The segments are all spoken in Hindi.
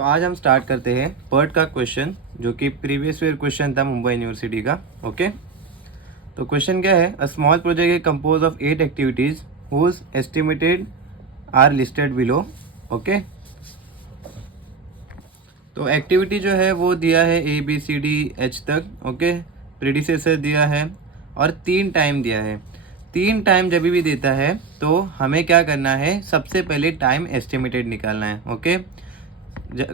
तो आज हम स्टार्ट करते हैं पर्ट का क्वेश्चन, जो कि प्रीवियस ईयर क्वेश्चन था मुंबई यूनिवर्सिटी का। ओके, तो क्वेश्चन क्या है, a small project is compose of 8 activities whose estimated are listed below. Okay, तो एक्टिविटी जो है वो दिया है ABCDH तक। ओके, प्रीडिसेसर दिया है और 3 टाइम दिया है। 3 टाइम जब भी देता है तो हमें क्या करना है, सबसे पहले टाइम एस्टिमेटेड निकालना है। ओके,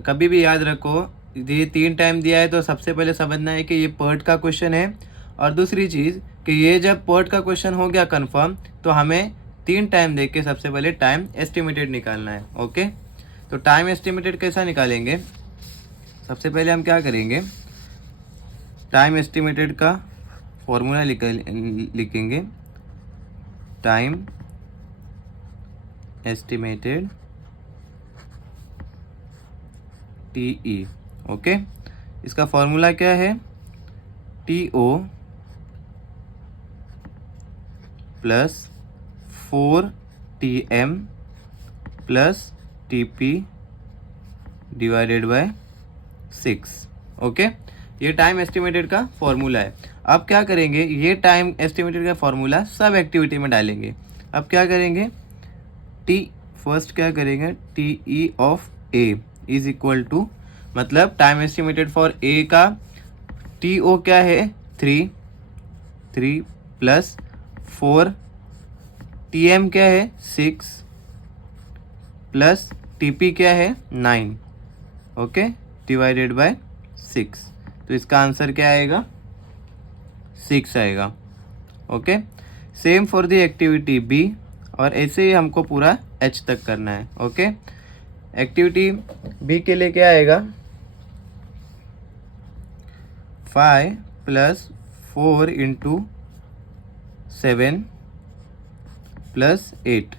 कभी भी याद रखो, ये 3 टाइम दिया है तो सबसे पहले समझना है कि ये पर्ट का क्वेश्चन है। और दूसरी चीज़ कि ये जब पर्ट का क्वेश्चन हो गया कंफर्म, तो हमें 3 टाइम देख के सबसे पहले टाइम एस्टिमेटेड निकालना है। ओके, तो टाइम एस्टिमेटेड कैसा निकालेंगे, सबसे पहले हम क्या करेंगे, टाइम एस्टिमेटेड का फॉर्मूला लिखेंगे। Time estimated TE। ओके, इसका फॉर्मूला क्या है, TO plus 4TM plus TP divided by 6। Okay, ये टाइम एस्टिमेटेड का फॉर्मूला है। अब क्या करेंगे, ये टाइम एस्टिमेटेड का फॉर्मूला सब एक्टिविटी में डालेंगे। अब क्या करेंगे, फर्स्ट क्या करेंगे, TE of A is equal to, मतलब टाइम एस्टिमेटेड फॉर A का TO क्या है, 3 प्लस 4, TM क्या है 6 प्लस TP क्या है 9। Okay, divided by 6। तो इसका आंसर क्या आएगा, 6 आएगा। Okay, same for the activity B, और ऐसे ही हमको पूरा H तक करना है। ओके, एक्टिविटी B के लिए क्या आएगा, 5 plus 4 into 7 plus 8।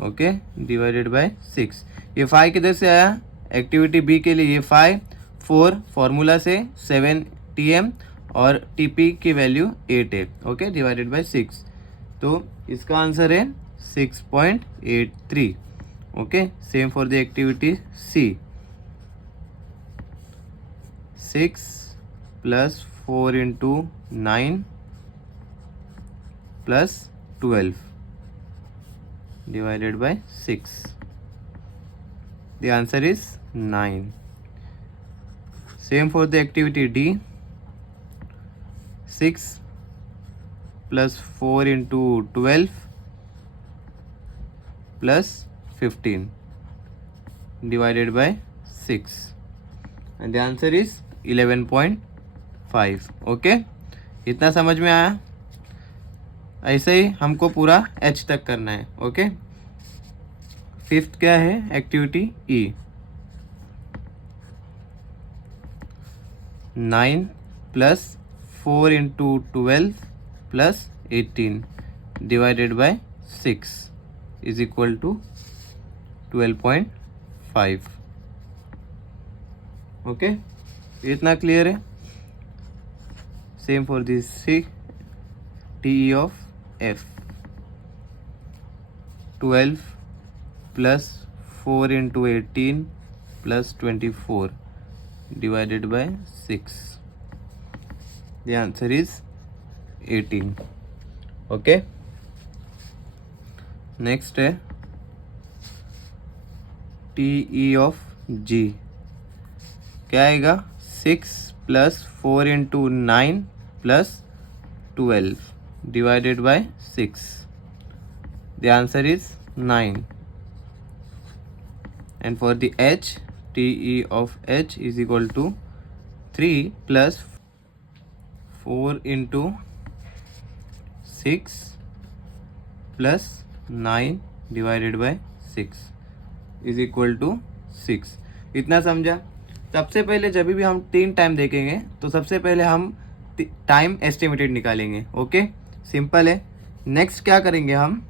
Okay, divided by 6। ये 5 किधर से आया, एक्टिविटी B के लिए ये 5, 4 फॉर्मूला से, 7 TM और TP की वैल्यू 8 है। ओके, डिवाइडेड बाय 6, तो इसका आंसर है 6.83। Okay, same for the activity C, 6 plus 4 into 9 plus 12 divided by 6. The answer is 9. Same for the activity D, 6 plus 4 into 12 plus 15 divided by 6, and the answer is 11.5. Okay, इतना समझ में आया। ऐसे ही हमको पूरा H तक करना है। ओके, फिफ्थ क्या है, activity E, 9 plus 4 into 12 plus 18 divided by 6 is equal to 12.5। Okay, इतना क्लियर है। Same for this C, TE of F, 12 plus 4 into 18 plus 24 divided by 6। The answer is 18। Okay, next है TE ऑफ G, क्या आएगा, 6 plus 4 into 9 plus 12 divided by 6. The answer is 9. And for the H, TE of H is equal to 3 plus 4 into 6 plus 9 divided by 6 is equal to 6. इतना समझा। सबसे पहले जब भी हम 3 टाइम देखेंगे तो सबसे पहले हम टाइम एस्टिमेटेड निकालेंगे। ओके, सिंपल है। नेक्स्ट क्या करेंगे, हम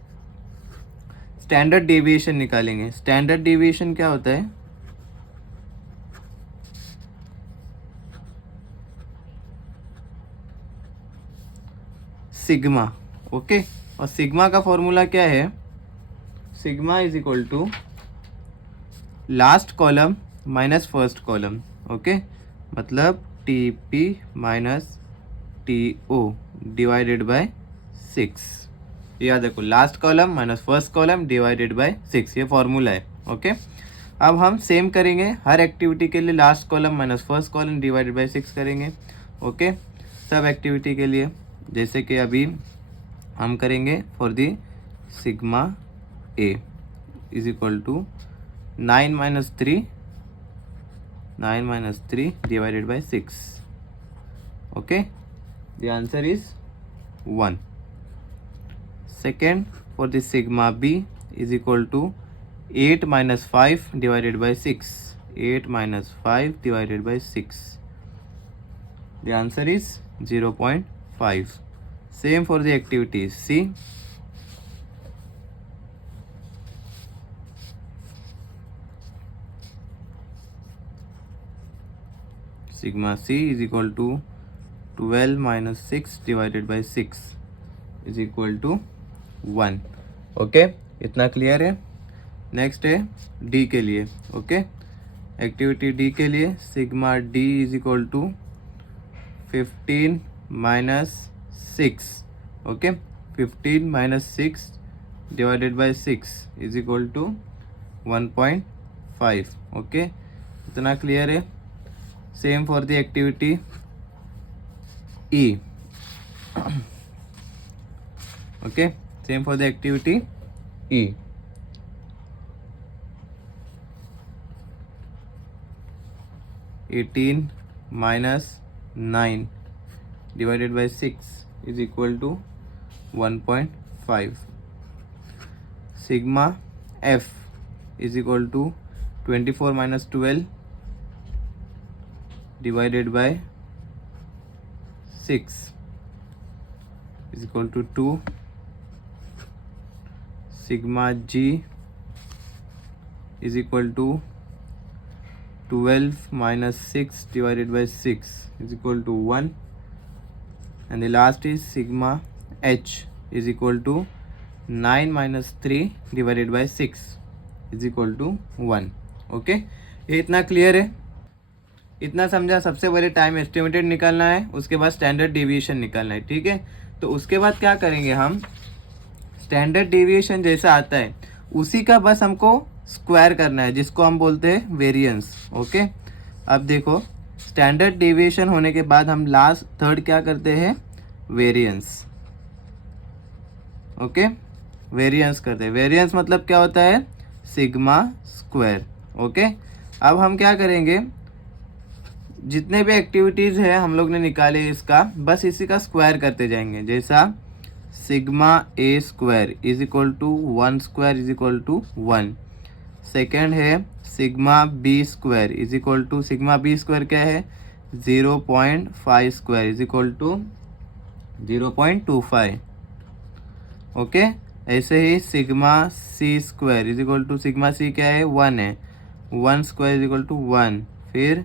स्टैंडर्ड डेविएशन निकालेंगे। स्टैंडर्ड डेविएशन क्या होता है, सिग्मा। ओके, और सिग्मा का फॉर्मूला क्या है, sigma is equal to last column minus first column, okay, मतलब T P minus T O divided by 6। याद रखो, last column minus first column divided by 6, ये फॉर्मूला है, ओके। अब हम सेम करेंगे हर एक्टिविटी के लिए, last column minus first column divided by 6 करेंगे, ओके, सब एक्टिविटी के लिए। जैसे कि अभी हम करेंगे for the sigma A is equal to 9 minus 3 divided by 6, okay, the answer is 1। Second, for the sigma B is equal to 8 minus 5 divided by 6. 8 minus 5 divided by 6. The answer is 0.5. Same for the activities. C. Sigma C is equal to 12 minus 6 divided by 6 is equal to 1. Okay, इतना क्लियर है। नेक्स्ट है डी के लिए, ओके, एक्टिविटी डी के लिए sigma D is equal to 15 minus 6, okay, 15 minus 6 divided by 6 is equal to 1.5, okay, इतना क्लियर है। Same for the activity E, okay, same for the activity E. Eighteen minus 9 divided by 6 is equal to 1.5। Sigma F is equal to 24 minus 12 divided by 6 is equal to 2। Sigma G is equal to 12 minus 6 divided by 6 is equal to 1, and the last is sigma h is equal to 9 minus 3 divided by 6 is equal to 1, okay, ये इतना क्लियर है, इतना समझा। सबसे पहले टाइम एस्टिमेटेड निकालना है, उसके बाद स्टैंडर्ड डेविएशन निकालना है, ठीक है। तो उसके बाद क्या करेंगे हम, स्टैंडर्ड डेविएशन जैसा आता है उसी का बस हमको स्क्वायर करना है, जिसको हम बोलते हैं वेरिएंस, ओके। अब देखो, स्टैंडर्ड डेविएशन होने के बाद हम लास्ट थर्ड क्या करते हैं, वेरिएंस, ओके, वेरिएंस करते हैं। वेरिएंस मतलब क्या होता है, सिग्मा स्क्वायर, ओके। अब हम क्या करेंगे, जितने भी एक्टिविटीज़ है हम लोग ने निकाले इसका, बस इसी का स्क्वायर करते जाएंगे। जैसा sigma A square is equal to 1 square is equal to 1। Second है sigma B square is equal to, sigma B square क्या है, 0.5 square is equal to 0.25, okay. ऐसे ही sigma C square is equal to, sigma C क्या है, 1 है, 1 स्क्वायर इज इक्वल टू 1। फिर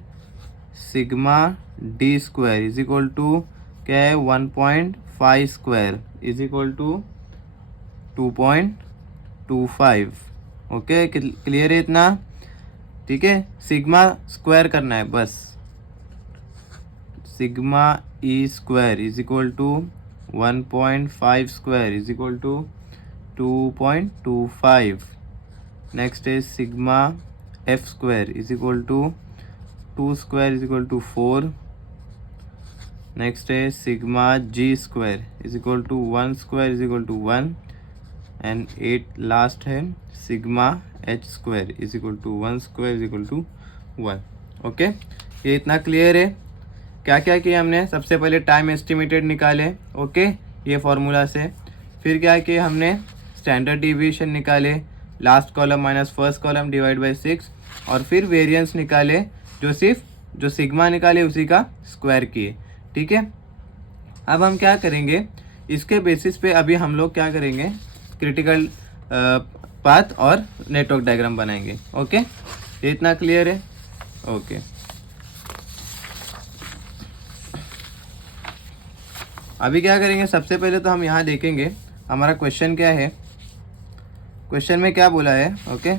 sigma D square is equal to क्या है, 1.5 square is equal to 2.25, okay, clear है इतना, ठीक है। सिग्मा स्क्वायर करना है बस, sigma E square is equal to 1.5 square is equal to 2.25। Next है sigma F square is equal to 2 square is equal to 4। Next है sigma G square is equal to 1 square is equal to 1, and 8 last है sigma H square is equal to 1 square is equal to 1, okay. ये इतना क्लियर है। क्या क्या किया हमने, सबसे पहले टाइम एस्टिमेटेड निकाले, ओके, ये फॉर्मूला से। फिर क्या किया हमने, स्टैंडर्ड डिविएशन निकाले, last column minus first column divide by 6, और फिर वेरिएंस निकाले, जो सिर्फ जो सिग्मा निकाले उसी का स्क्वायर किए, ठीक है। अब हम क्या करेंगे, इसके बेसिस पे अभी हम लोग क्या करेंगे, क्रिटिकल पाथ और नेटवर्क डायग्राम बनाएंगे, ओके। ये इतना क्लियर है, ओके। अभी क्या करेंगे, सबसे पहले तो हम यहाँ देखेंगे हमारा क्वेश्चन क्या है। क्वेश्चन में क्या बोला है, ओके,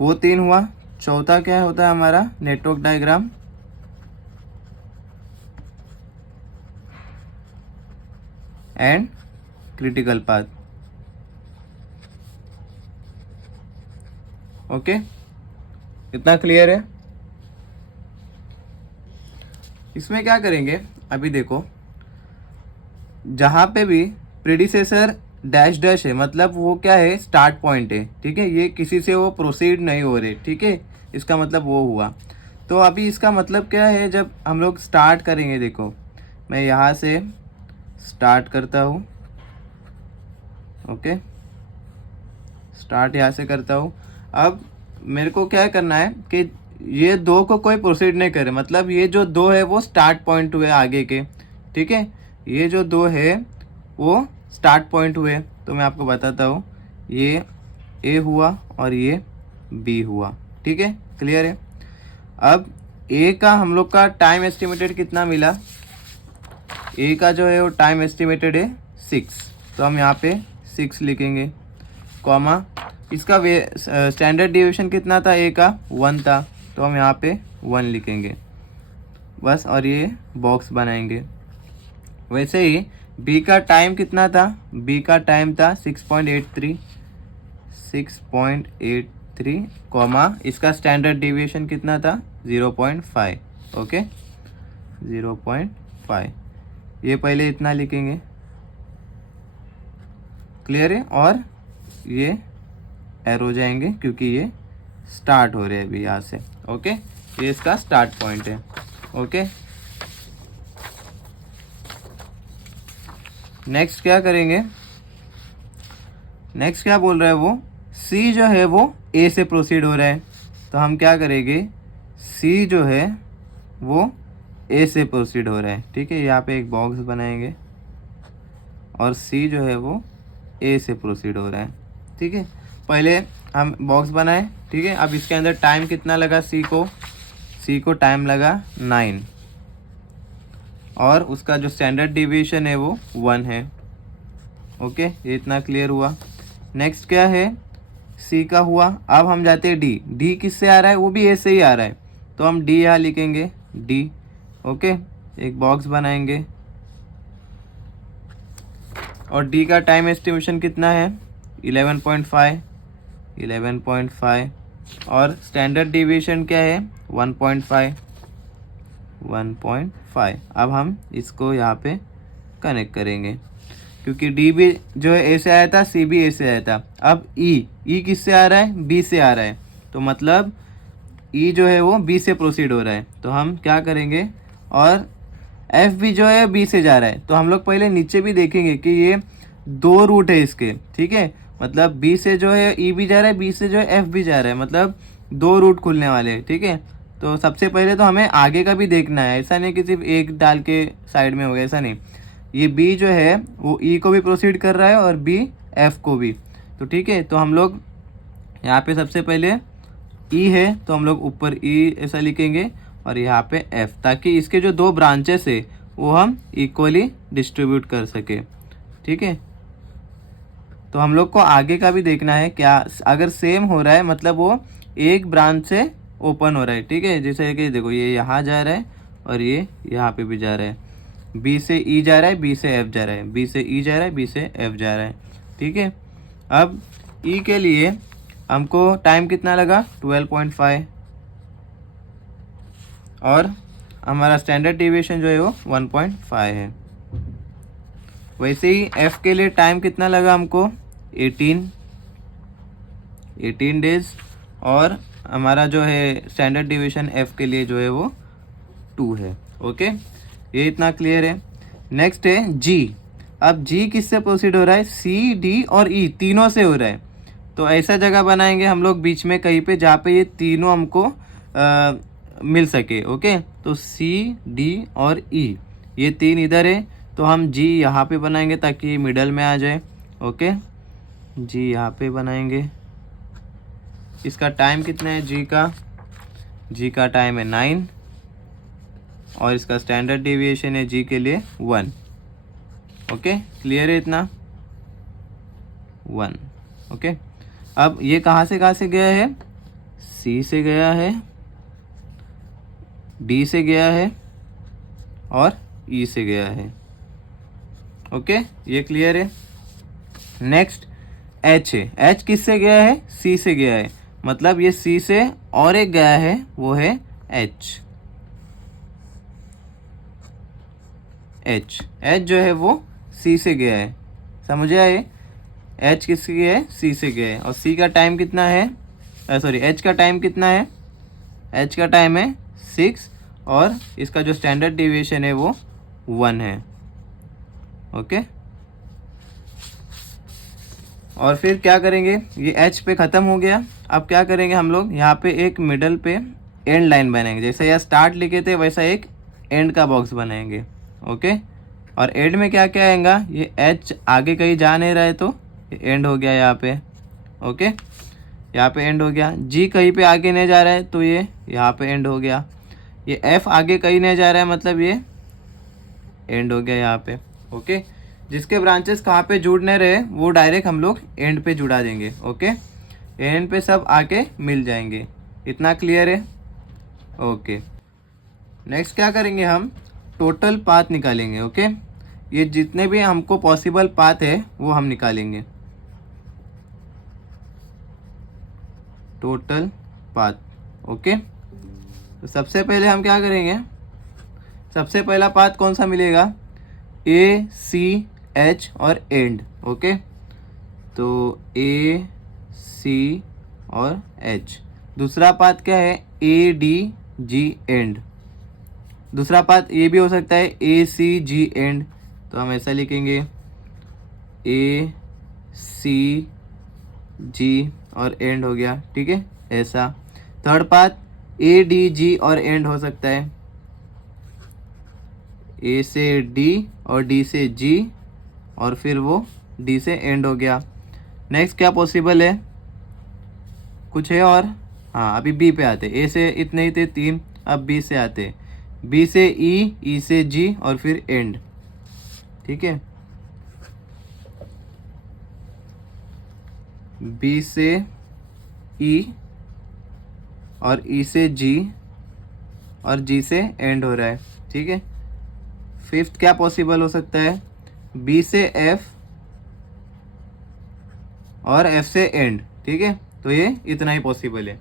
वो 3 हुआ। चौथा क्या होता है हमारा network diagram, and critical path. Okay, इतना क्लियर है। इसमें क्या करेंगे, अभी देखो जहां पे भी प्रीडिसेसर डैश डैश है मतलब वो क्या है, स्टार्ट पॉइंट है, ठीक है। ये किसी से वो प्रोसीड नहीं हो रहे, ठीक है, इसका मतलब वो हुआ। तो अभी इसका मतलब क्या है, जब हम लोग स्टार्ट करेंगे, देखो मैं यहाँ से स्टार्ट करता हूँ, ओके, स्टार्ट यहाँ से करता हूँ। अब मेरे को क्या करना है कि ये दो को कोई प्रोसीड नहीं करे, मतलब ये जो दो है वो स्टार्ट पॉइंट हुए आगे के, ठीक है। ये जो दो है वो स्टार्ट पॉइंट हुए, तो मैं आपको बताता हूँ, ये ए हुआ और ये बी हुआ, ठीक है, क्लियर है। अब ए का हम लोग का टाइम एस्टिमेटेड कितना मिला, ए का जो है वो टाइम एस्टिमेटेड है 6, तो हम यहाँ पे 6 लिखेंगे, कॉमा इसका स्टैंडर्ड डिविएशन कितना था, ए का 1 था, तो हम यहाँ पे 1 लिखेंगे बस, और ये बॉक्स बनाएंगे। वैसे ही बी का टाइम कितना था, बी का टाइम था 6.83, कॉमा इसका स्टैंडर्ड डिविएशन कितना था 0.5, ओके 0.5, ये पहले इतना लिखेंगे, क्लियर है। और ये एरो जाएंगे क्योंकि ये स्टार्ट हो रहे हैं अभी यहाँ से, ओके, ये इसका स्टार्ट पॉइंट है, ओके। नेक्स्ट क्या करेंगे, नेक्स्ट क्या बोल रहा है वो, सी जो है वो ए से प्रोसीड हो रहा है, तो हम क्या करेंगे, सी जो है वो ए से प्रोसीड हो रहा है, ठीक है, यहाँ पे एक बॉक्स बनाएंगे, और सी जो है वो ए से प्रोसीड हो रहा है, ठीक है। पहले हम बॉक्स बनाए, ठीक है। अब इसके अंदर टाइम कितना लगा, सी को टाइम लगा 9, और उसका जो स्टैंडर्ड डिविएशन है वो 1 है, ओके, ये इतना क्लियर हुआ। नेक्स्ट क्या है, सी का हुआ। अब हम जाते हैं डी किससे आ रहा है, वो भी ए से ही आ रहा है, तो हम डी यहाँ लिखेंगे, डी, ओके, एक बॉक्स बनाएंगे, और डी का टाइम एस्टिमेशन कितना है 11.5, और स्टैंडर्ड डिविएशन क्या है 1.5। अब हम इसको यहाँ पे कनेक्ट करेंगे, क्योंकि डी भी जो है ए से आया था, सी भी ए से आया था। अब ई किससे आ रहा है, बी से आ रहा है, तो मतलब ई जो है वो बी से प्रोसीड हो रहा है, तो हम क्या करेंगे, और एफ भी जो है बी से जा रहा है, तो हम लोग पहले नीचे भी देखेंगे कि ये 2 रूट है इसके, ठीक है, मतलब बी से जो है ई भी जा रहा है, बी से जो है एफ भी जा रहा है, मतलब 2 रूट खुलने वाले हैं, ठीक है। तो सबसे पहले तो हमें आगे का भी देखना है, ऐसा नहीं कि सिर्फ एक डाल के साइड में हो गया, ऐसा नहीं। ये बी जो है वो ई को भी प्रोसीड कर रहा है और बी एफ को भी, तो ठीक है। तो हम लोग यहाँ पे सबसे पहले ई है, तो हम लोग ऊपर ई ऐसा लिखेंगे, और यहाँ पे एफ, ताकि इसके जो 2 ब्रांचेस है वो हम इक्वली डिस्ट्रीब्यूट कर सके, ठीक है। तो हम लोग को आगे का भी देखना है, क्या अगर सेम हो रहा है मतलब वो एक ब्रांच से ओपन हो रहा है, ठीक है। जैसे कि देखो ये यहाँ जा रहा है और ये यहाँ पे भी जा रहा है, बी से ई जा रहा है, बी से एफ जा रहा है, बी से ई जा रहा है, बी से एफ जा रहा है, ठीक है। अब ई के लिए हमको टाइम कितना लगा 12.5, और हमारा स्टैंडर्ड डिविएशन जो है वो 1.5 है। वैसे ही एफ के लिए टाइम कितना लगा हमको 18 डेज, और हमारा जो है स्टैंडर्ड डिविएशन एफ के लिए जो है वो 2 है, ओके, ये इतना क्लियर है। नेक्स्ट है जी। अब जी किससे प्रोसीड हो रहा है, सी डी और ई तीनों से हो रहा है, तो ऐसा जगह बनाएंगे हम लोग बीच में कहीं पे जहाँ पे ये तीनों हमको मिल सके, ओके। तो सी डी और ई ये 3 इधर है, तो हम जी यहाँ पे बनाएंगे ताकि मिडल में आ जाए, ओके, जी यहाँ पे बनाएंगे। इसका टाइम कितना है जी का टाइम है 9, और इसका स्टैंडर्ड डेविएशन है जी के लिए 1, ओके, क्लियर है इतना 1, ओके। अब ये कहाँ से गया है, सी से गया है, डी से गया है और ई से गया है। ओके, ये क्लियर है। नेक्स्ट एच है। एच किससे गया है? सी से गया है, मतलब ये सी से और एक गया है, वो है एच। एच जो है वो सी से गया है, समझ आए? एच किससे गया है? सी से गया है। और सी का टाइम कितना है? सॉरी, एच का टाइम कितना है? एच का टाइम है 6 और इसका जो स्टैंडर्ड डेविएशन है वो 1 है। ओके, और फिर क्या करेंगे? ये एच पे ख़त्म हो गया। अब क्या करेंगे हम लोग? यहाँ पे एक मिडल पे एंड लाइन बनाएंगे। जैसे यहाँ स्टार्ट लिखे थे वैसा एक एंड का बॉक्स बनाएंगे। ओके, और एंड में क्या क्या आएगा? ये एच आगे कहीं जा नहीं रहा है तो एंड हो गया यहाँ पे। ओके, यहाँ पे एंड हो गया। जी कहीं पे आगे नहीं जा रहा है तो ये यहाँ पे एंड हो गया। ये एफ आगे कहीं नहीं जा रहा है, मतलब ये एंड हो गया यहाँ पे। ओके, जिसके ब्रांचेस कहाँ पे जुड़ नहीं रहे वो डायरेक्ट हम लोग एंड पे जुड़ा देंगे। ओके, एंड पे सब आके मिल जाएंगे। इतना क्लियर है? ओके, नेक्स्ट क्या करेंगे? हम टोटल पाथ निकालेंगे। ओके, ये जितने भी हमको पॉसिबल पाथ है वो हम निकालेंगे। Total path. ओके, तो सबसे पहले हम क्या करेंगे? सबसे पहला पाथ कौन सा मिलेगा? ए, सी, एच और एंड। ओके, तो ए, सी और एच। दूसरा पाथ क्या है? ए, डी, जी, एंड। दूसरा पाथ ये भी हो सकता है ए, सी, जी, एंड, तो हम ऐसा लिखेंगे ए, सी, जी और एंड हो गया। ठीक है, ऐसा। थर्ड पाथ ए, डी, जी और एंड हो सकता है। ए से डी और डी से जी और फिर वो डी से एंड हो गया। नेक्स्ट क्या पॉसिबल है? कुछ है और? हाँ, अभी बी पे आते। ए से इतने ही थे 3, अब बी से आते। बी से ई से जी और फिर एंड। ठीक है, बी से ई और ई से जी और जी से एंड हो रहा है। ठीक है, फिफ्थ क्या पॉसिबल हो सकता है? बी से एफ और एफ से एंड। ठीक है, तो ये इतना ही पॉसिबल है।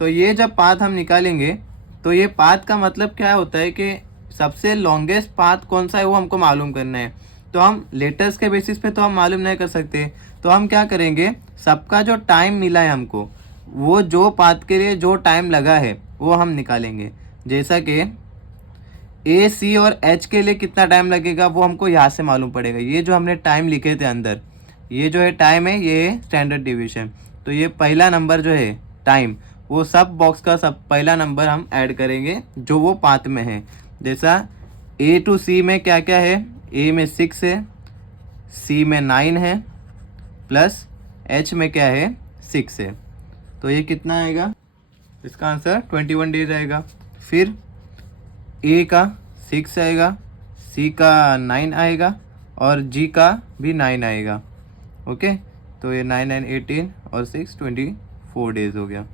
तो ये जब पाथ हम निकालेंगे तो ये पाथ का मतलब क्या होता है कि सबसे लॉन्गेस्ट पाथ कौन सा है वो हमको मालूम करना है। तो हम लेटर्स के बेसिस पे तो हम मालूम नहीं कर सकते, तो हम क्या करेंगे? सबका जो टाइम मिला है हमको, वो जो पाथ के लिए जो टाइम लगा है वो हम निकालेंगे। जैसा कि ए, सी और एच के लिए कितना टाइम लगेगा वो हमको यहाँ से मालूम पड़ेगा। ये जो हमने टाइम लिखे थे अंदर, ये जो है टाइम है, ये है स्टैंडर्ड डिवीजन। तो ये पहला नंबर जो है टाइम, वो सब बॉक्स का सब पहला नंबर हम ऐड करेंगे जो वो पाथ में है। जैसा ए टू सी में क्या क्या है? ए में 6 है, सी में 9 है, प्लस एच में क्या है? 6 है। तो ये कितना आएगा? इसका आंसर 21 डेज आएगा। फिर ए का 6 आएगा, सी का 9 आएगा और जी का भी 9 आएगा। ओके, तो ये 9 9 18 और 6 24 डेज हो गया।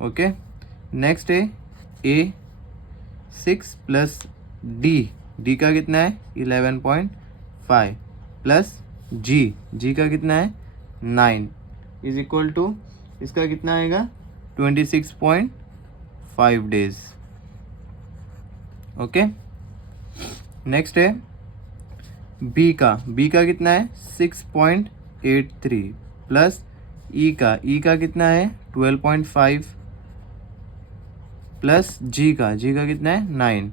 ओके, नेक्स्ट है ए 6 प्लस डी का कितना है? 11.5 प्लस जी का कितना है? 9 इज इक्वल टू इसका कितना आएगा? 26.5 डेज। ओके, नेक्स्ट है बी का कितना है? 6.83 प्लस ई का कितना है? 12.5 प्लस जी का कितना है? 9,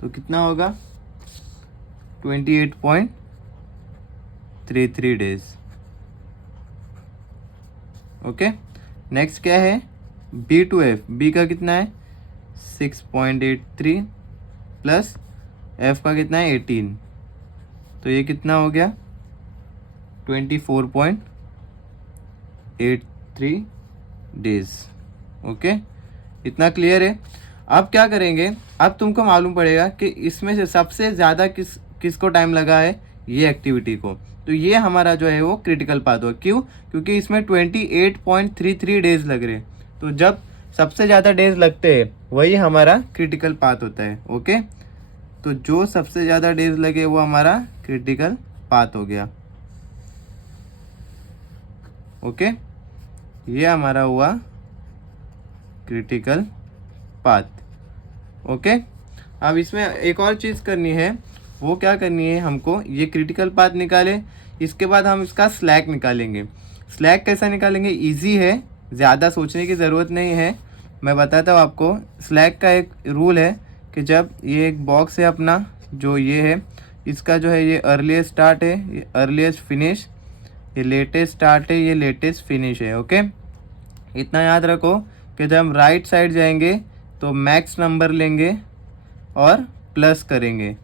तो कितना होगा? 28.33 डेज। ओके, नेक्स्ट क्या है? B to F. बी का कितना है? 6.83 प्लस एफ का कितना है? 18, तो ये कितना हो गया? 24.83 डेज। ओके, इतना क्लियर है? अब क्या करेंगे? अब तुमको मालूम पड़ेगा कि इसमें से सबसे ज़्यादा किसको टाइम लगा है, ये एक्टिविटी को, तो ये हमारा जो है वो क्रिटिकल पाथ होगा। क्यों? क्योंकि इसमें 28.33 डेज लग रहे हैं, तो जब सबसे ज़्यादा डेज लगते हैं वही हमारा क्रिटिकल पाथ होता है। ओके, तो जो सबसे ज़्यादा डेज लगे वो हमारा क्रिटिकल पाथ हो गया। ओके, ये हमारा हुआ क्रिटिकल पाथ। ओके, अब इसमें एक और चीज़ करनी है, वो क्या करनी है हमको, ये क्रिटिकल पाथ निकाले, इसके बाद हम इसका स्लैक निकालेंगे। स्लैक कैसा निकालेंगे? इजी है, ज़्यादा सोचने की ज़रूरत नहीं है, मैं बताता हूँ आपको। स्लैक का एक रूल है कि जब ये एक बॉक्स है अपना, जो ये है, इसका जो है ये अर्लीस्ट स्टार्ट है, ये अर्लीस्ट फिनिश, ये लेटेस्ट स्टार्ट है, ये लेटेस्ट फिनिश है। ओके, इतना याद रखो कि जब हम राइट साइड जाएंगे तो मैक्स नंबर लेंगे और प्लस करेंगे,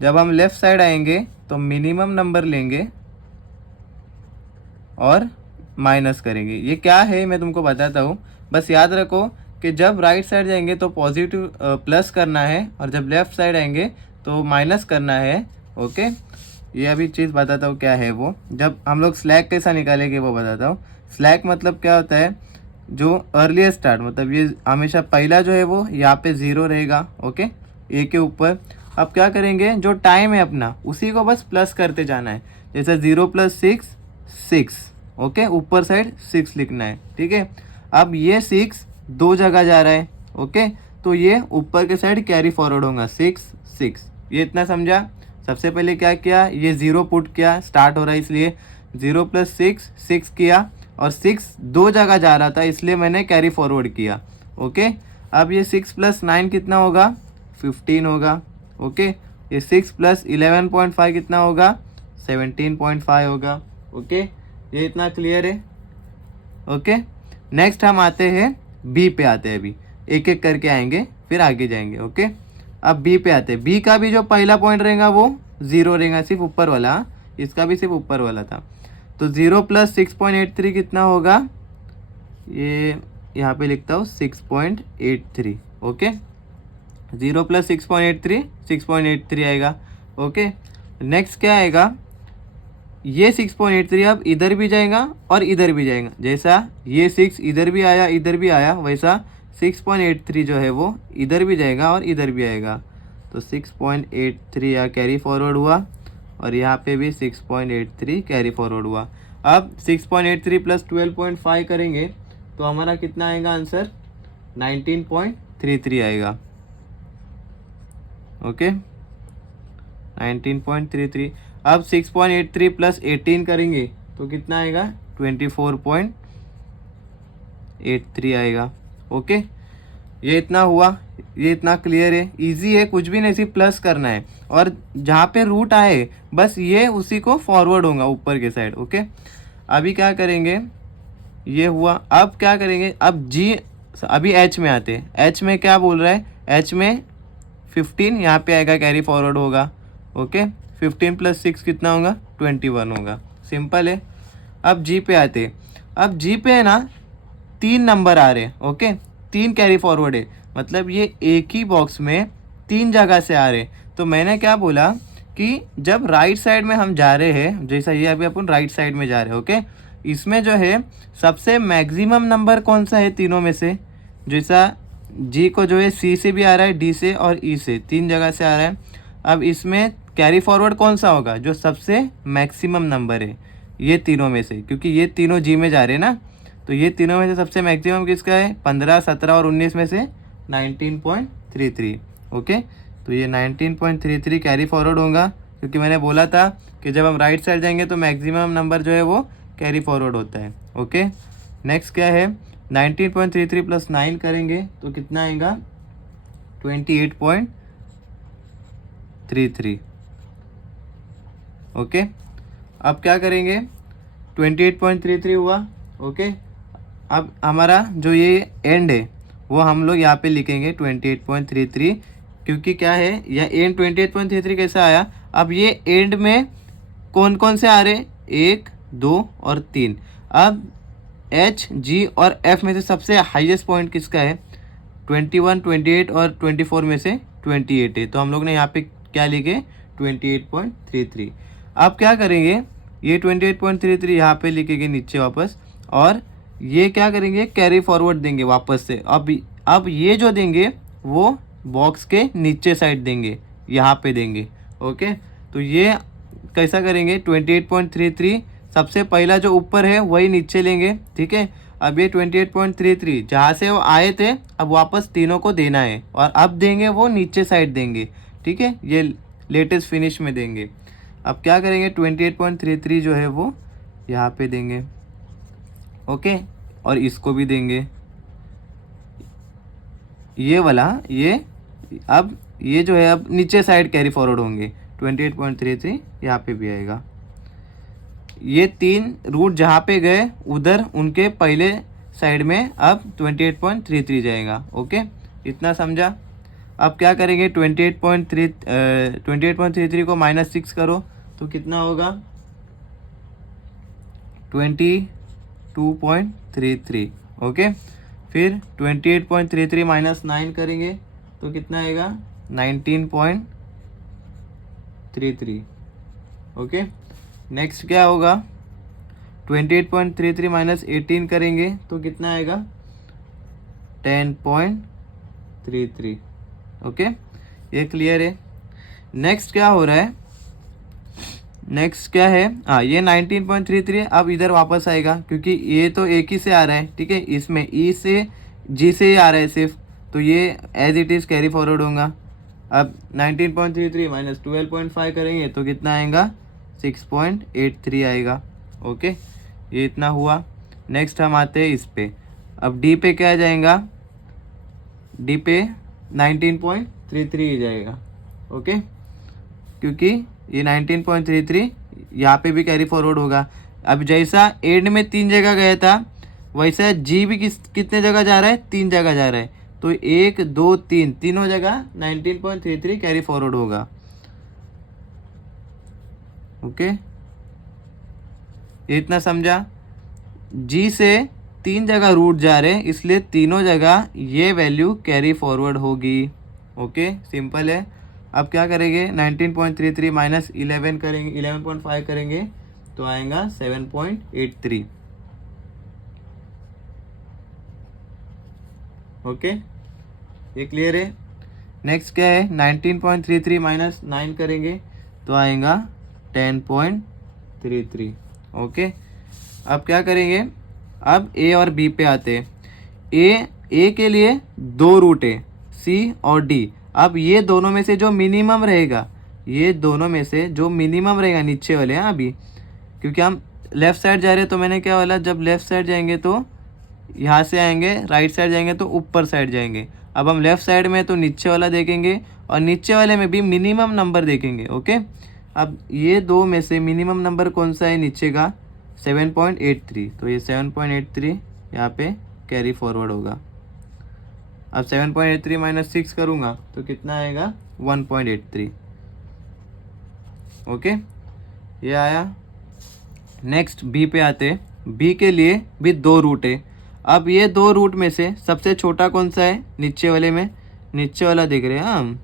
जब हम लेफ़्ट साइड आएंगे तो मिनिमम नंबर लेंगे और माइनस करेंगे। ये क्या है मैं तुमको बताता हूँ, बस याद रखो कि जब राइट साइड जाएंगे तो पॉजिटिव प्लस करना है, और जब लेफ़्ट साइड आएंगे तो माइनस करना है। ओके, ये अभी चीज़ बताता हूँ क्या है वो। जब हम लोग स्लैक कैसा निकालेंगे वो बताता हूँ। स्लैक मतलब क्या होता है, जो अर्लीस्ट स्टार्ट, मतलब ये हमेशा पहला जो है वो यहाँ पे 0 रहेगा। ओके, ए के ऊपर। अब क्या करेंगे, जो टाइम है अपना उसी को बस प्लस करते जाना है, जैसे 0 + 6 6। ओके, ऊपर साइड 6 लिखना है। ठीक है, अब ये 6 दो जगह जा रहा है। ओके, तो ये ऊपर के साइड कैरी फॉरवर्ड होगा 6 6। ये इतना समझा? सबसे पहले क्या किया, ये 0 पुट किया, स्टार्ट हो रहा है इसलिए 0 + 6 6 किया, और 6 दो जगह जा रहा था इसलिए मैंने कैरी फॉरवर्ड किया। ओके, अब ये 6 + 9 कितना होगा, 15 होगा। ओके, ये 6 + 11.5 कितना होगा, 17.5 होगा। ओके, ये इतना क्लियर है। ओके, नेक्स्ट हम आते हैं बी पे, आते हैं अभी एक एक करके आएंगे फिर आगे जाएंगे। ओके, अब बी पे आते हैं। बी का भी जो पहला पॉइंट रहेगा वो 0 रहेगा, सिर्फ ऊपर वाला, इसका भी सिर्फ ऊपर वाला था। तो 0 + 6.83 कितना होगा, ये यहाँ पे लिखता हूँ 6.83। ओके, 0 + 6.83 6.83 आएगा। ओके, नेक्स्ट क्या आएगा, ये 6.83 अब इधर भी जाएगा और इधर भी जाएगा। जैसा ये 6 इधर भी आया इधर भी आया, वैसा 6.83 जो है वो इधर भी जाएगा और इधर भी आएगा। तो 6.83 यहाँ कैरी फॉरवर्ड हुआ, और यहाँ पे भी 6.83 कैरी फॉरवर्ड हुआ। अब 6.83 + 12.5 करेंगे तो हमारा कितना आएगा आंसर, 19.33 आएगा। ओके, 19.33। अब 6.83 + 18 करेंगे तो कितना आएगा, 24.83 आएगा। ओके, ये इतना हुआ, ये इतना क्लियर है, इजी है, कुछ भी नहीं, सिर्फ प्लस करना है, और जहाँ पे रूट आए बस ये उसी को फॉरवर्ड होगा ऊपर के साइड। ओके, अभी क्या करेंगे, ये हुआ। अब क्या करेंगे, अब जी, अभी एच में आते हैं। एच में क्या बोल रहा है, एच में 15 यहाँ पे आएगा, कैरी फॉरवर्ड होगा। ओके, 15 + 6 कितना होगा, 21 होगा। सिंपल है। अब जी पे आते, अब जी पे है ना 3 नंबर आ रहे हैं। ओके, 3 कैरी फॉरवर्ड है, मतलब ये एक ही बॉक्स में 3 जगह से आ रहे हैं। तो मैंने क्या बोला कि जब राइट साइड में हम जा रहे हैं, जैसा ये अभी अपन राइट साइड में जा रहे हैं। ओके, इसमें जो है सबसे मैक्सिमम नंबर कौन सा है तीनों में से, जैसा जी को जो है सी से भी आ रहा है, डी से और ई से, 3 जगह से आ रहा है। अब इसमें कैरी फॉरवर्ड कौन सा होगा, जो सबसे मैक्सिमम नंबर है ये तीनों में से, क्योंकि ये तीनों जी में जा रहे हैं ना, तो ये तीनों में से सबसे मैक्सिमम किसका है, 15 17 और 19 में से 19.33। ओके, तो ये 19.33 कैरी फॉरवर्ड होगा, क्योंकि मैंने बोला था कि जब हम राइट साइड जाएंगे तो मैक्सिमम नंबर जो है वो कैरी फॉरवर्ड होता है। ओके, नेक्स्ट क्या है, 19.33 + 9 करेंगे तो कितना आएगा, 28.33। ओके, अब क्या करेंगे, 28.33 हुआ। ओके, अब हमारा जो ये एंड है वो हम लोग यहाँ पे लिखेंगे 28.33, क्योंकि क्या है, यह एंड 28.33 कैसा आया। अब ये एंड में कौन कौन से आ रहे, 1 2 और 3। अब एच जी और एफ में से सबसे हाईएस्ट पॉइंट किसका है, 21 28 और 24 में से 28 है, तो हम लोग ने यहाँ पे क्या लिखे, 28.33। आप क्या करेंगे, ये 28.33 यहाँ पे लिखेंगे नीचे वापस, और ये क्या करेंगे, कैरी फॉरवर्ड देंगे वापस से। अब ये जो देंगे वो बॉक्स के नीचे साइड देंगे, यहाँ पे देंगे। ओके, तो ये कैसा करेंगे, 28.33 सबसे पहला जो ऊपर है वही नीचे लेंगे, ठीक है। अब ये 28.33 जहाँ से वो आए थे अब वापस तीनों को देना है, और अब देंगे वो नीचे साइड देंगे, ठीक है, ये लेटेस्ट फिनिश में देंगे। अब क्या करेंगे, 28.33 जो है वो यहाँ पे देंगे, ओके, और इसको भी देंगे, ये वाला, ये अब ये जो है अब नीचे साइड कैरी फॉरवर्ड होंगे, 28.33 यहाँ पे भी आएगा। ये तीन रूट जहाँ पे गए उधर उनके पहले साइड में अब 28.33 जाएगा। ओके, इतना समझा। अब क्या करेंगे, 28.33 को -6 करो तो कितना होगा, 22.33। ओके, फिर 28.33 -9 करेंगे तो कितना आएगा, 19.33। ओके, नेक्स्ट क्या होगा, 28.33 -18 करेंगे तो कितना आएगा, 10.33। ओके, ये क्लियर है। नेक्स्ट क्या हो रहा है, नेक्स्ट क्या है, हाँ, ये 19.33 अब इधर वापस आएगा क्योंकि ये तो एक ही से आ रहा है, ठीक है, इसमें ई से जी से ही आ रहा है सिर्फ, तो ये as it is carry forward होगा। अब 19.33 -12.5 करेंगे तो कितना आएगा, 6.83 आएगा। ओके, ये इतना हुआ। नेक्स्ट हम आते हैं इस पे, अब डी पे क्या जाएगा, डी पे 19.33 ही जाएगा। ओके, क्योंकि ये 19.33 यहाँ पे भी कैरी फॉरवर्ड होगा। अब जैसा एंड में 3 जगह गया था वैसा जी भी कितने जगह जा रहा है, 3 जगह जा रहा है, तो 1 2 3 तीनों जगह 19.33 कैरी फॉरवर्ड होगा। ओके, ये इतना समझा। जी से 3 जगह रूट जा रहे हैं इसलिए तीनों जगह ये वैल्यू कैरी फॉरवर्ड होगी। ओके, सिंपल है। अब क्या करेंगे, 19.33 -11 करेंगे, 11.5 करेंगे तो आएगा 7.83। ओके, ये क्लियर है। नेक्स्ट क्या है, 19.33 -9 करेंगे तो आएगा 10.33। ओके, अब क्या करेंगे, अब ए और बी पे आते हैं। ए के लिए 2 रूट है, सी और डी। अब ये दोनों में से जो मिनिमम रहेगा, ये दोनों में से जो मिनिमम रहेगा नीचे वाले, हाँ, अभी क्योंकि हम लेफ़्ट साइड जा रहे हैं तो मैंने क्या बोला, जब लेफ़्ट साइड जाएंगे तो यहाँ से आएंगे, राइट साइड जाएंगे तो ऊपर साइड जाएंगे। अब हम लेफ़्ट साइड में तो नीचे वाला देखेंगे और नीचे वाले में भी मिनिमम नंबर देखेंगे। ओके, अब ये दो में से मिनिमम नंबर कौन सा है नीचे का, 7.83, तो ये 7.83 यहाँ पे कैरी फॉरवर्ड होगा। अब 7.83 -6 करूँगा तो कितना आएगा, 1.83। ओके, ये आया। नेक्स्ट बी पे आते। बी के लिए भी 2 रूट है। अब ये 2 रूट में से सबसे छोटा कौन सा है, नीचे वाले में, नीचे वाला देख रहे हैं हम,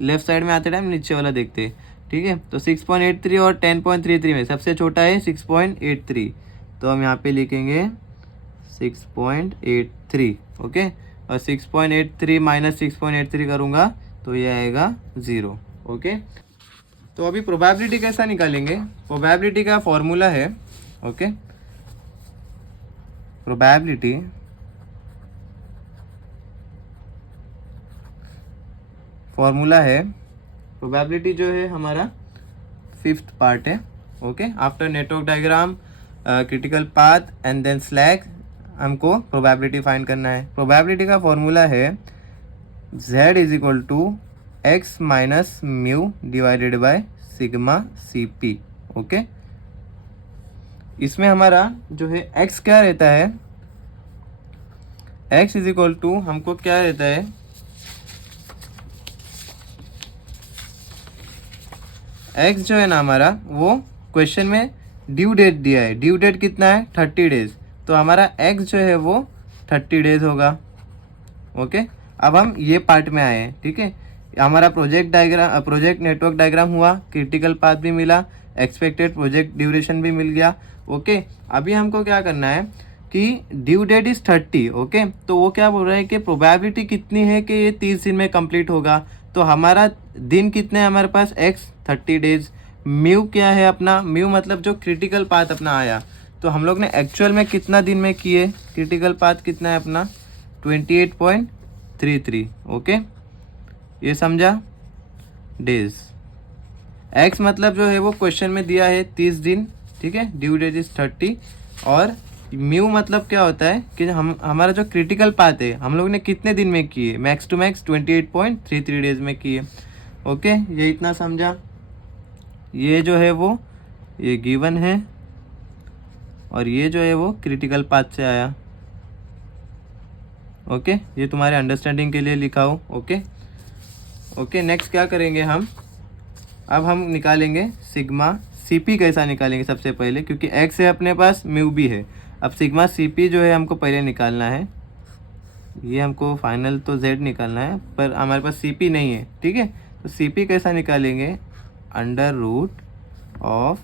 लेफ्ट साइड में आते टाइम नीचे वाला देखते हैं, ठीक है। तो 6.83 और 10.33 में सबसे छोटा है 6.83, तो हम यहाँ पे लिखेंगे 6.83। ओके, और 6.83 -6.83 करूँगा तो ये आएगा 0। ओके, तो अभी प्रोबेबिलिटी कैसा निकालेंगे, प्रोबेबिलिटी का फॉर्मूला है। ओके, प्रोबेबिलिटी फॉर्मूला है, प्रोबेबिलिटी जो है हमारा 5th पार्ट है। Okay, after network diagram, critical path and then slack हमको प्रोबेबिलिटी फाइंड करना है। प्रोबेबिलिटी का फॉर्मूला है z = x - μ / sigma CP। Okay, इसमें हमारा जो है x क्या रहता है, x = हमको क्या रहता है, x जो है ना हमारा, वो क्वेश्चन में ड्यू डेट दिया है, ड्यू डेट कितना है, 30 डेज, तो हमारा x जो है वो 30 डेज होगा। ओके, अब हम ये पार्ट में आए हैं, ठीक है। हमारा प्रोजेक्ट नेटवर्क डायग्राम हुआ, क्रिटिकल पाथ भी मिला, एक्सपेक्टेड प्रोजेक्ट ड्यूरेशन भी मिल गया। ओके, अभी हमको क्या करना है कि ड्यू डेट इज़ 30। ओके, तो वो क्या बोल रहा है कि प्रोबेबिलिटी कितनी है कि ये 30 दिन में कंप्लीट होगा। तो हमारा दिन कितने हैं हमारे पास, x 30 डेज। म्यू क्या है अपना, म्यू मतलब जो क्रिटिकल पाथ अपना आया, तो हम लोग ने एक्चुअल में कितना दिन में किए, क्रिटिकल पाथ कितना है अपना 28.33। ओके, ये समझा, डेज। एक्स मतलब जो है वो क्वेश्चन में दिया है 30 दिन, ठीक है, ड्यू डेट इज 30। और म्यू मतलब क्या होता है कि हमारा जो क्रिटिकल पाथ है हम लोग ने कितने दिन में किए, मैक्स टू मैक्स 28.33 डेज में किए। ओके, ये इतना समझा। ये जो है वो ये गिवन है और ये जो है वो क्रिटिकल पाथ से आया। ओके, ये तुम्हारे अंडरस्टैंडिंग के लिए लिखा हो। ओके ओके, नेक्स्ट क्या करेंगे हम, अब हम निकालेंगे सिग्मा सीपी। कैसा निकालेंगे सबसे पहले, क्योंकि एक्स है अपने पास, म्यू भी है। अब सिग्मा सीपी जो है हमको पहले निकालना है। ये हमको फाइनल तो जेड निकालना है, पर हमारे पास सीपी नहीं है, ठीक है। तो सीपी कैसा निकालेंगे, अंडर रूट ऑफ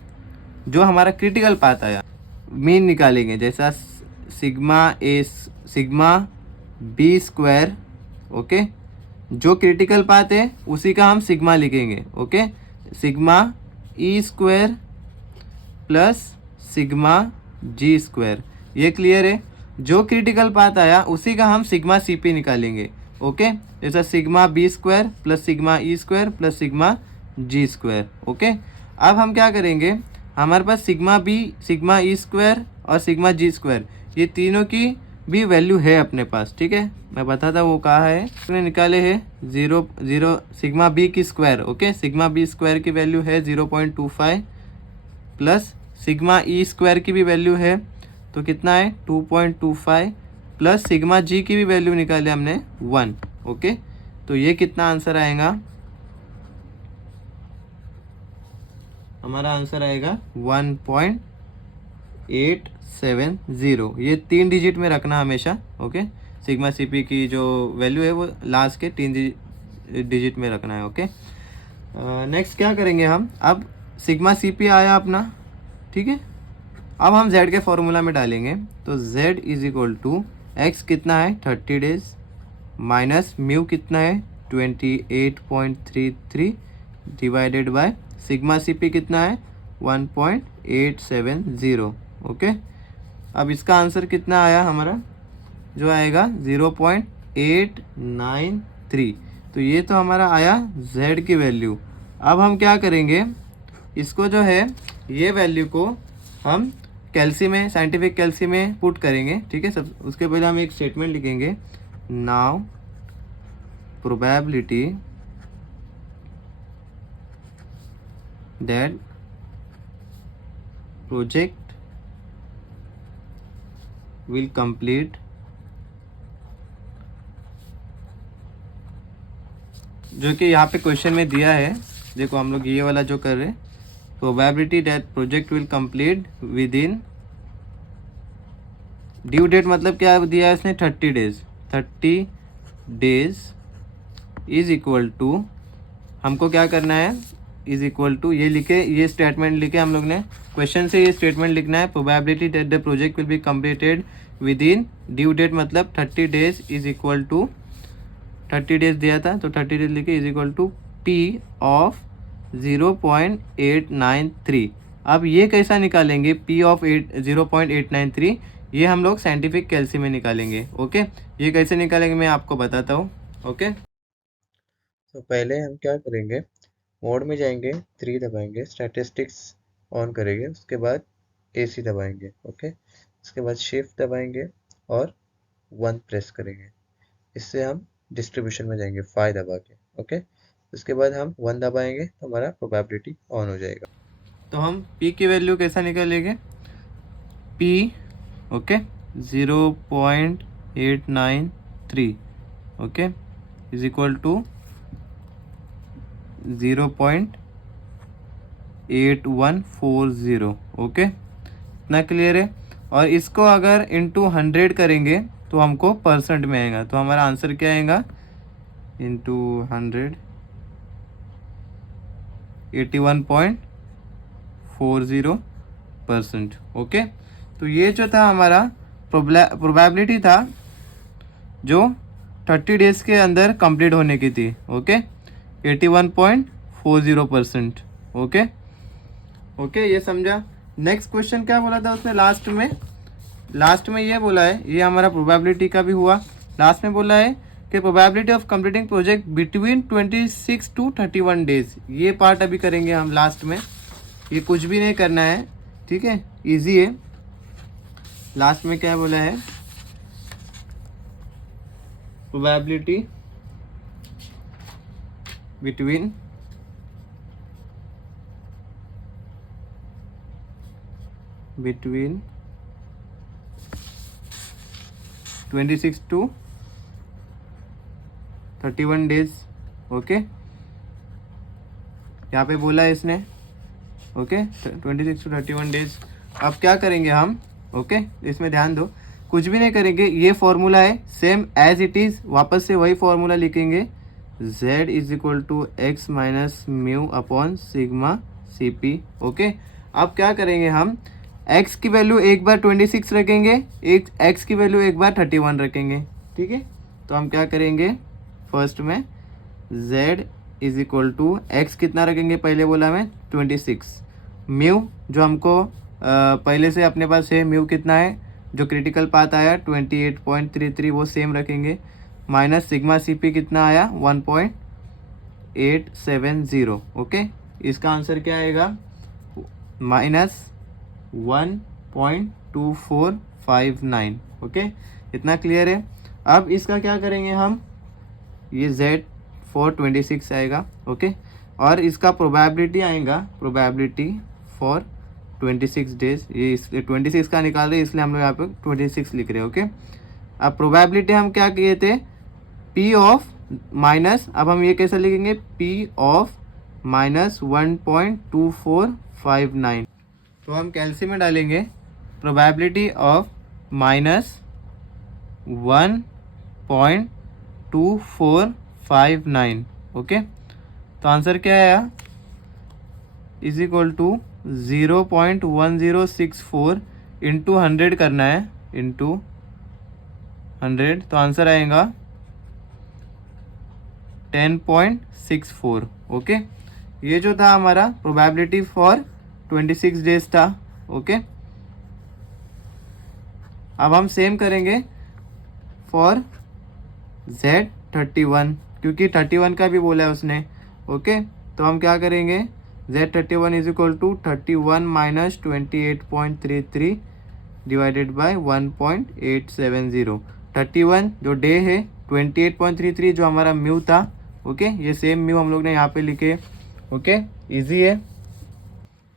जो हमारा क्रिटिकल पाथ आया, मीन निकालेंगे, जैसा सिग्मा बी स्क्वायर। ओके, जो क्रिटिकल पाथ है उसी का हम सिग्मा लिखेंगे। Okay, sigma E square plus sigma G square, ये क्लियर है। जो क्रिटिकल पाथ आया उसी का हम सिग्मा सीपी निकालेंगे। ओके, जैसा sigma B square plus sigma E square plus sigma G square. Okay, अब हम क्या करेंगे, हमारे पास sigma B, sigma E square और सिग्मा जी स्क्वायर, ये तीनों की भी वैल्यू है अपने पास, ठीक है। मैं बताता वो कहाँ है, उसने निकाले है 0 सिग्मा बी की square. Okay, sigma B square की वैल्यू है 0.25 प्लस सिग्मा ई स्क्वायर की भी वैल्यू है, तो कितना है 2.25 प्लस सिग्मा जी की भी वैल्यू निकाले हमने 1। ओके, तो ये कितना आंसर आएगा, हमारा आंसर आएगा 1.870। ये 3 डिजिट में रखना हमेशा। ओके, सिग्मा सीपी की जो वैल्यू है वो लास्ट के 3 डिजिट में रखना है। ओके, नेक्स्ट क्या करेंगे हम, अब सिग्मा सीपी आया अपना, ठीक है। अब हम z के फॉर्मूला में डालेंगे, तो z is equal to X कितना है 30 डेज माइनस म्यू कितना है 28.33 डिवाइडेड बाय सिग्मा सीपी कितना है 1.870। ओके, अब इसका आंसर कितना आया हमारा, जो आएगा 0.893। तो ये तो हमारा आया z की वैल्यू। अब हम क्या करेंगे, इसको जो है ये वैल्यू को हम कैल्सी में, साइंटिफिक कैल्सी में पुट करेंगे, ठीक है। सब उसके पहले हम एक स्टेटमेंट लिखेंगे, now probability that project will complete, जो कि यहाँ पे क्वेश्चन में दिया है, देखो हम लोग ये वाला जो कर रहे हैं, probability that project will complete within, due date मतलब क्या दिया है इसने 30 days, 30 days is equal to, हमको क्या करना है, इज इक्वल टू ये लिखे, ये स्टेटमेंट लिखे हम लोग ने, क्वेश्चन से ये स्टेटमेंट लिखना है, probability that the project will be completed within, due date मतलब 30 days is equal to, 30 days दिया था तो 30 डेज लिखे, is equal to P of 0.893। अब ये कैसा निकालेंगे, पी ऑफ 0.893, ये हम लोग साइंटिफिक कैल्सी में निकालेंगे। ओके, ये कैसे निकालेंगे मैं आपको बताता हूँ। ओके, तो पहले हम क्या करेंगे, मोड में जाएंगे, 3 दबाएंगे, स्टैटिस्टिक्स ऑन करेंगे, उसके बाद AC दबाएंगे। ओके, उसके बाद शिफ्ट दबाएंगे और 1 प्रेस करेंगे, इससे हम डिस्ट्रीब्यूशन में जाएंगे 5 दबा के। ओके, उसके बाद हम 1 दबाएंगे तो हमारा प्रोबेबिलिटी ऑन हो जाएगा। तो हम P की वैल्यू कैसा निकालेंगे, P okay 0.893 okay is equal to 0.8140। Okay, इतना क्लियर है। और इसको अगर इंटू 100 करेंगे तो हमको परसेंट में आएगा, तो हमारा आंसर क्या आएगा, इंटू 100 81.40 40%। ओके, तो ये जो था हमारा प्रोबेबिलिटी था जो 30 डेज के अंदर कंप्लीट होने की थी। ओके, 81.40%। ओके ओके, ये समझा। नेक्स्ट क्वेश्चन क्या बोला था उसने लास्ट में ये बोला है, ये हमारा प्रोबेबिलिटी का भी हुआ। लास्ट में बोला है कि probability of completing project between 26 to 31 days. ये पार्ट अभी करेंगे हम लास्ट में, ये कुछ भी नहीं करना है, ठीक है, इजी है। लास्ट में क्या बोला है, probability between 26 to 31 days. Okay, यहाँ पे बोला है इसने। Okay, 26 to 31 days. अब क्या करेंगे हम, ओके, इसमें ध्यान दो, कुछ भी नहीं करेंगे, ये फॉर्मूला है सेम एज इट इज, वापस से वही फॉर्मूला लिखेंगे, z is equal to X minus mu upon sigma C P. Okay, अब क्या करेंगे हम, x की वैल्यू एक बार 26 रखेंगे, एक x की वैल्यू एक बार 31 रखेंगे, ठीक है। तो हम क्या करेंगे, फर्स्ट में z is equal to X कितना रखेंगे, पहले बोला मैं 26, म्यू जो हमको पहले से अपने पास है, म्यू कितना है जो क्रिटिकल पाथ आया 28.33, वो सेम रखेंगे, माइनस सिग्मा सी पी कितना आया 1.870। ओके, इसका आंसर क्या आएगा, माइनस 1.2459। ओके, इतना क्लियर है। अब इसका क्या करेंगे हम, ये z फॉर 26 आएगा। ओके, और इसका प्रोबेबिलिटी आएगा, प्रोबेबिलिटी फॉर 26 डेज, ये 26 का निकाल रहे इसलिए हम लोग यहाँ पे 26 लिख रहे हैं। ओके, अब प्रोबेबिलिटी हम क्या किए थे, p ऑफ माइनस, अब हम ये कैसे लिखेंगे, p ऑफ माइनस 1.2459। तो हम कैलसी में डालेंगे प्रोबेबिलिटी ऑफ माइनस 1.2459। ओके, तो आंसर क्या आया, इज इक्वल टू 0.1064 इंटू 100 करना है, इंटू 100, तो आंसर आएगा 10.64। ओके, ये जो था हमारा प्रोबेबिलिटी फॉर 26 डेज था। ओके, अब हम सेम करेंगे फॉर Z31, क्योंकि 31 का भी बोला है उसने। ओके, तो हम क्या करेंगे, Z31 is equal to 31 minus 28.33 divided by 1.870। 31 जो डे है, 28.33 जो हमारा म्यू था। ओके, ये सेम म्यू हम लोग ने यहाँ पे लिखे। ओके, इजी है,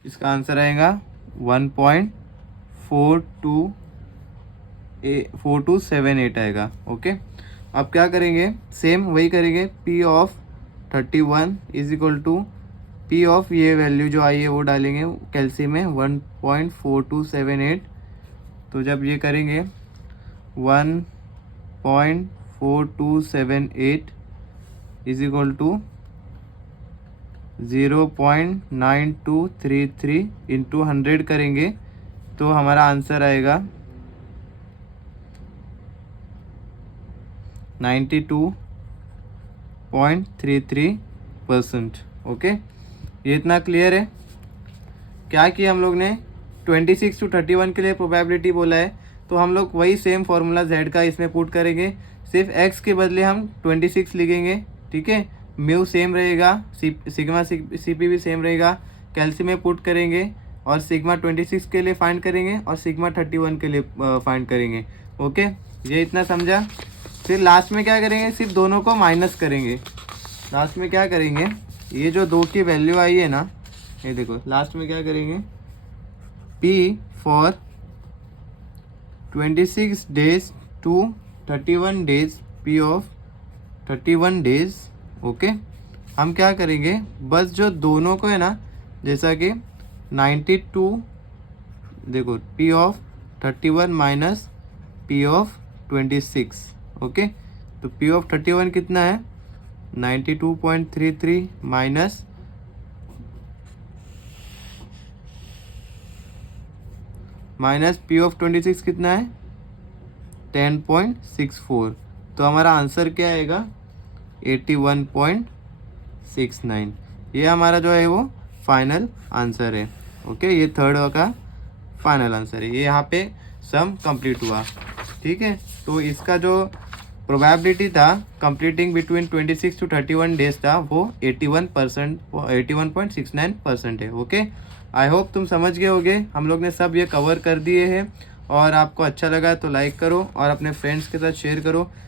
इसका आंसर आएगा 1.4278 आएगा। ओके, अब क्या करेंगे, सेम वही करेंगे, P of 31 is equal to P of ये वैल्यू जो आई है वो डालेंगे कैलसी में 1.4278। तो जब ये करेंगे 1.4278 इज इक्वल टू 0.9233 इंटू 100 करेंगे तो हमारा आंसर आएगा 92.33%। ओके, ये इतना क्लियर है। क्या किया हम लोग ने, 26 to 31 के लिए प्रोबेबिलिटी बोला है, तो हम लोग वही सेम फार्मूला z का इसमें पुट करेंगे, सिर्फ x के बदले हम 26 लिखेंगे, ठीक है, म्यू सेम रहेगा, सिग्मा सी पी भी सेम रहेगा, कैल्सी में पुट करेंगे और सिग्मा 26 के लिए फाइंड करेंगे और सिग्मा 31 के लिए फाइंड करेंगे। ओके, ये इतना समझा। फिर लास्ट में क्या करेंगे, सिर्फ दोनों को माइनस करेंगे। लास्ट में क्या करेंगे, ये जो 2 की वैल्यू आई है ना, ये देखो, लास्ट में क्या करेंगे, P for 26 days to 31 days, P of 31 days. Okay, हम क्या करेंगे, बस जो दोनों को है ना, जैसा कि 92, देखो P of 31 minus P of 26। Okay, तो P ऑफ 31 कितना है, 92.33 माइनस माइनस पी ऑफ 26 कितना है 10.64, तो हमारा आंसर क्या आएगा 81.69। ये हमारा जो है वो फाइनल आंसर है। ओके, ये थर्ड का फाइनल आंसर है। ये यहाँ पे सम कंप्लीट हुआ। ठीक है, तो इसका जो प्रोबेबिलिटी था कंप्लीटिंग बिटवीन 26 to 31 डेज था वो 81.69% है। ओके, आई होप तुम समझ गए होगे। हम लोग ने सब ये कवर कर दिए हैं, और आपको अच्छा लगा तो लाइक करो और अपने फ्रेंड्स के साथ शेयर करो।